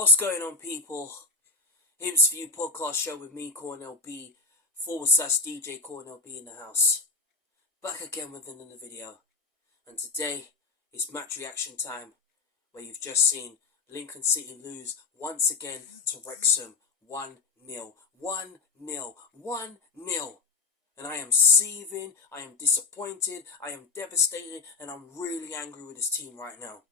What's going on, people? Imps View podcast show with me, Cornell B, /DJ Cornell B in the house. Back again with another video. And today is match reaction time, where you've just seen Lincoln City lose once again to Wrexham 1-0. 1-0. 1-0. And I am seething, I am disappointed, I am devastated, and I'm really angry with this team right now.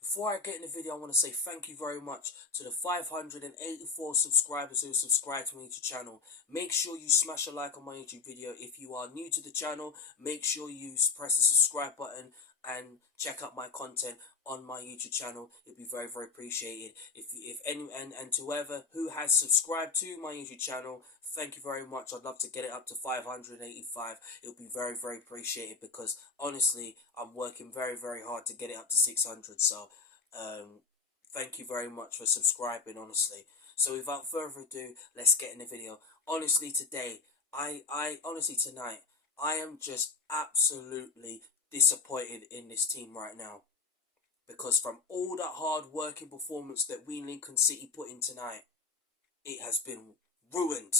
Before I get in the video, I want to say thank you very much to the 584 subscribers who subscribe to my YouTube channel. Make sure you smash a like on my YouTube video. If you are new to the channel, make sure you press the subscribe button and check out my content on my YouTube channel. It'd be very, very appreciated. If any and to whoever who has subscribed to my YouTube channel, thank you very much. I'd love to get it up to 585. It would be very, very appreciated, because honestly, I'm working very, very hard to get it up to 600. So thank you very much for subscribing, honestly. So without further ado, let's get in the video. Honestly, today, honestly tonight, I am just absolutely disappointed in this team right now, because from all that hard working performance that we Lincoln City put in tonight, it has been ruined,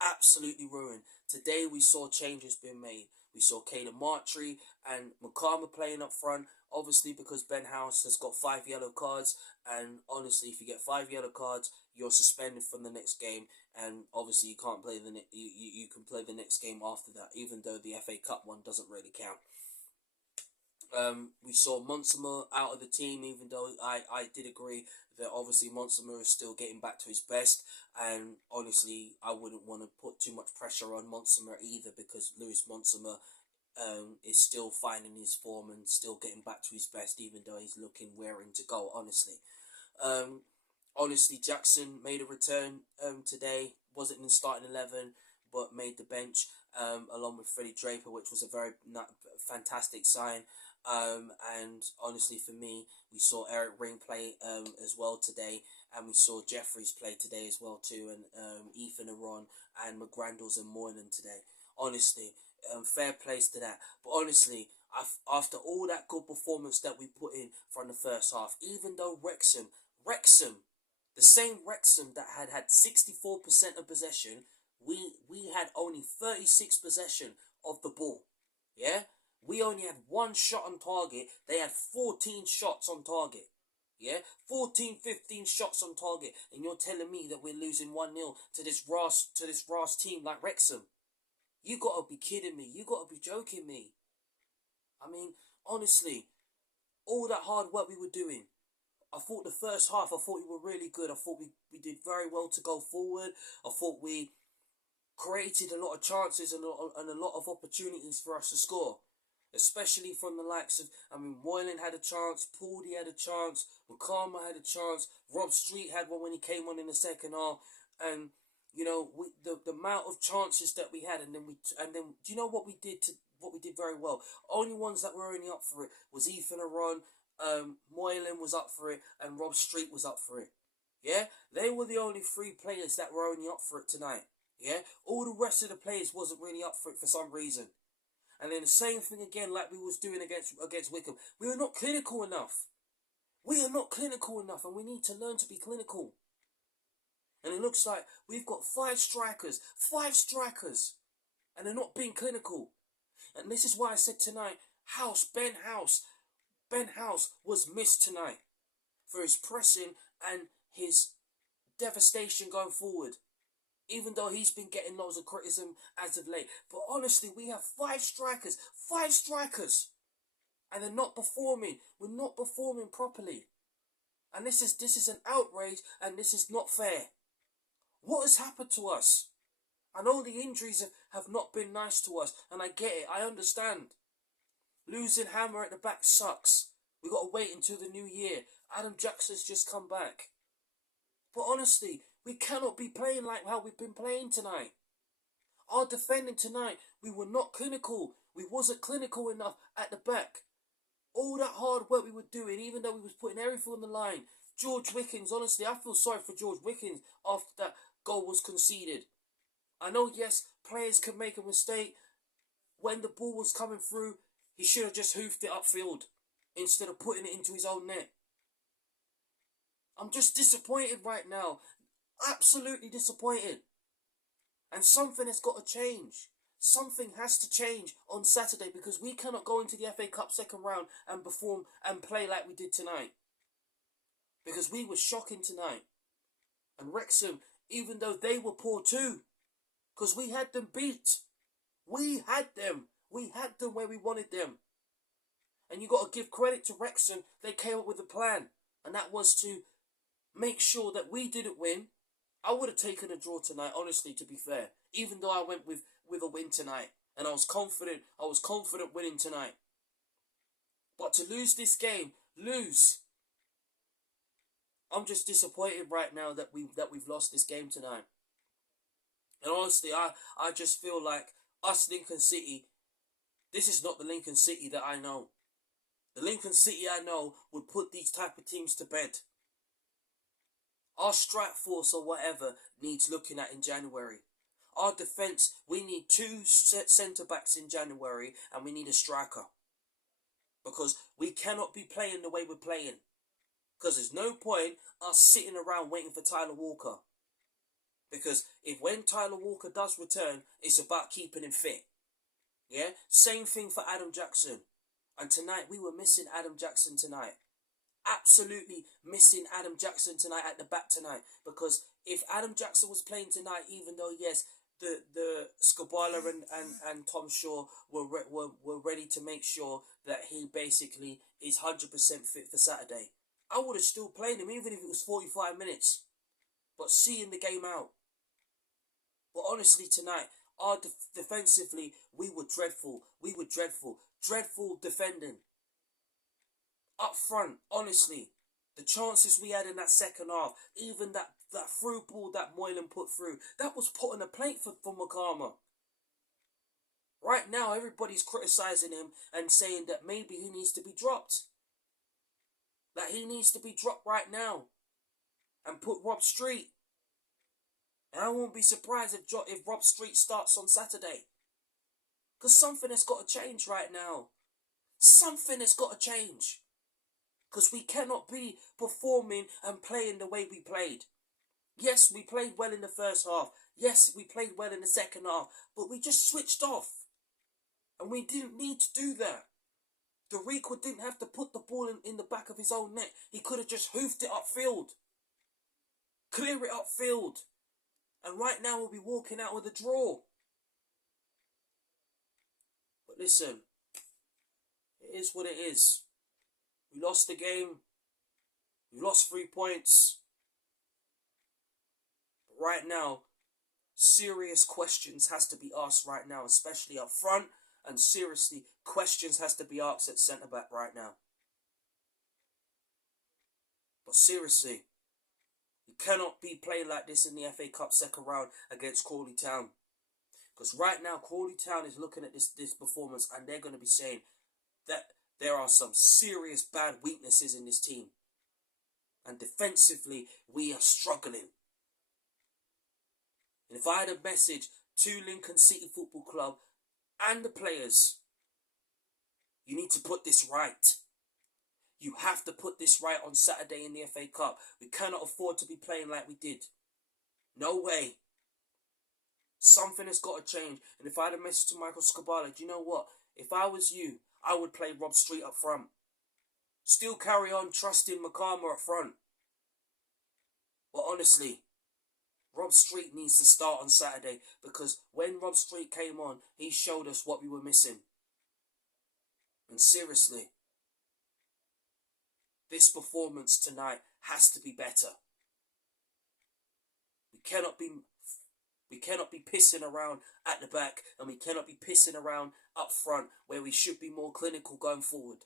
absolutely ruined. Today we saw changes being made. We saw Kayla Martree and McCarmer playing up front, obviously because Ben House has got 5 yellow cards, and honestly, if you get 5 yellow cards, you're suspended from the next game, and obviously you can't play you can play the next game after that, even though the FA Cup one doesn't really count. We saw Monsomer out of the team, even though I did agree that obviously Monsomer is still getting back to his best, and honestly I wouldn't want to put too much pressure on Monsomer either, because Lewis Monsomer is still finding his form and still getting back to his best, even though he's looking raring to go, honestly. Honestly, Jackson made a return today, wasn't in the starting 11, but made the bench along with Freddie Draper, which was a very fantastic sign. And honestly, for me, we saw Eric Ring play as well today, and we saw Jeffries play today as well too, and Ethan Aron and McGrandles and Moylan today. Honestly, fair plays to that. But honestly, after all that good performance that we put in from the first half, even though Wrexham, the same Wrexham that had 64% of possession, we had only 36 possession of the ball. Yeah? We only had 1 shot on target. They had 14 shots on target. Yeah? 14, 15 shots on target. And you're telling me that we're losing 1-0 to this Ross team like Wrexham? You gotta be kidding me. You gotta be joking me. I mean, honestly, all that hard work we were doing, I thought the first half, I thought we were really good. I thought we did very well to go forward. I thought we created a lot of chances and a lot of opportunities for us to score, especially from the likes of, Moylan had a chance, Pooley had a chance, McCarmer had a chance, Rob Street had one when he came on in the second half, and you know, the amount of chances that we had, and then do you know what we did very well? Only ones that were only up for it was Ethan Aron, Moylan was up for it, and Rob Street was up for it. Yeah, they were the only 3 players that were only up for it tonight. Yeah, all the rest of the players wasn't really up for it for some reason. And then the same thing again, like we was doing against Wickham. We are not clinical enough. We are not clinical enough, and we need to learn to be clinical. And it looks like we've got 5 strikers, and they're not being clinical. And this is why I said tonight, Ben House was missed tonight for his pressing and his devastation going forward, even though he's been getting loads of criticism as of late. But honestly, we have 5 strikers, and they're not performing. We're not performing properly. And this is an outrage, and this is not fair. What has happened to us? I know the injuries have not been nice to us, and I get it, I understand. Losing Hammer at the back sucks. We got to wait until the new year. Adam Jackson's just come back. But honestly, we cannot be playing like how we've been playing tonight. Our defending tonight, we were not clinical. We wasn't clinical enough at the back. All that hard work we were doing, even though we was putting everything on the line. George Wickens, honestly, I feel sorry for George Wickens after that goal was conceded. I know, yes, players can make a mistake. When the ball was coming through, he should have just hoofed it upfield instead of putting it into his own net. I'm just disappointed right now. Absolutely disappointed. And something has got to change. Something has to change on Saturday because we cannot go into the FA Cup second round and perform and play like we did tonight. Because we were shocking tonight. And Wrexham, even though they were poor too, because we had them beat. We had them. We had them where we wanted them. And you got to give credit to Wrexham. They came up with a plan. And that was to make sure that we didn't win. I would have taken a draw tonight, honestly, to be fair. Even though I went with a win tonight. And I was confident winning tonight. But to lose this game, I'm just disappointed right now that we've lost this game tonight. And honestly, I just feel like us Lincoln City, this is not the Lincoln City that I know. The Lincoln City I know would put these type of teams to bed. Our strike force or whatever needs looking at in January. Our defence, we need 2 centre-backs in January and we need a striker. Because we cannot be playing the way we're playing. Because there's no point us sitting around waiting for Tyler Walker. Because when Tyler Walker does return, it's about keeping him fit. Yeah? Same thing for Adam Jackson. And tonight, we were missing Adam Jackson tonight. Absolutely missing Adam Jackson tonight at the back tonight. Because if Adam Jackson was playing tonight, even though, yes, the Skabala and Tom Shaw were ready to make sure that he basically is 100% fit for Saturday, I would have still played him, even if it was 45 minutes. But seeing the game out. But honestly, tonight, our defensively, we were dreadful. We were dreadful. Dreadful defending. Up front, honestly, the chances we had in that second half, even that through ball that Moylan put through, that was put on a plate for Makama. Right now, everybody's criticising him and saying that maybe he needs to be dropped. That he needs to be dropped right now and put Rob Street. And I won't be surprised if Rob Street starts on Saturday. Because something has got to change right now. Something has got to change. Because we cannot be performing and playing the way we played. Yes, we played well in the first half. Yes, we played well in the second half. But we just switched off. And we didn't need to do that. Dorico didn't have to put the ball in the back of his own net. He could have just hoofed it upfield. Clear it upfield. And right now we'll be walking out with a draw. But listen, it is what it is. We lost the game. We lost 3 points. But right now, serious questions has to be asked right now, especially up front. And seriously, questions has to be asked at centre-back right now. But seriously, you cannot be playing like this in the FA Cup second round against Crawley Town. Because right now, Crawley Town is looking at this performance and they're going to be saying that there are some serious bad weaknesses in this team. And defensively, we are struggling. And if I had a message to Lincoln City Football Club and the players, you need to put this right. You have to put this right on Saturday in the FA Cup. We cannot afford to be playing like we did. No way. Something has got to change. And if I had a message to Michael Skabala, do you know what? If I was you, I would play Rob Street up front. Still carry on trusting Makama up front. But honestly, Rob Street needs to start on Saturday because when Rob Street came on, he showed us what we were missing. And seriously, this performance tonight has to be better. We cannot be pissing around at the back and we cannot be pissing around up front where we should be more clinical going forward.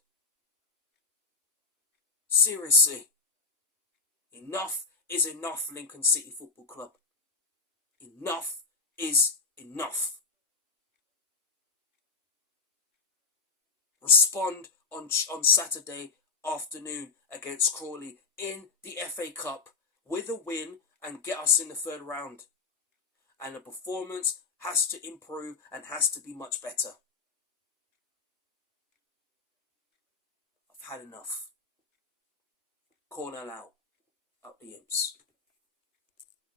Seriously, enough is enough, Lincoln City Football Club. Enough is enough. Respond on Saturday afternoon against Crawley in the FA Cup with a win and get us in the third round. And the performance has to improve and has to be much better. I've had enough. Corner out. Up the Imps.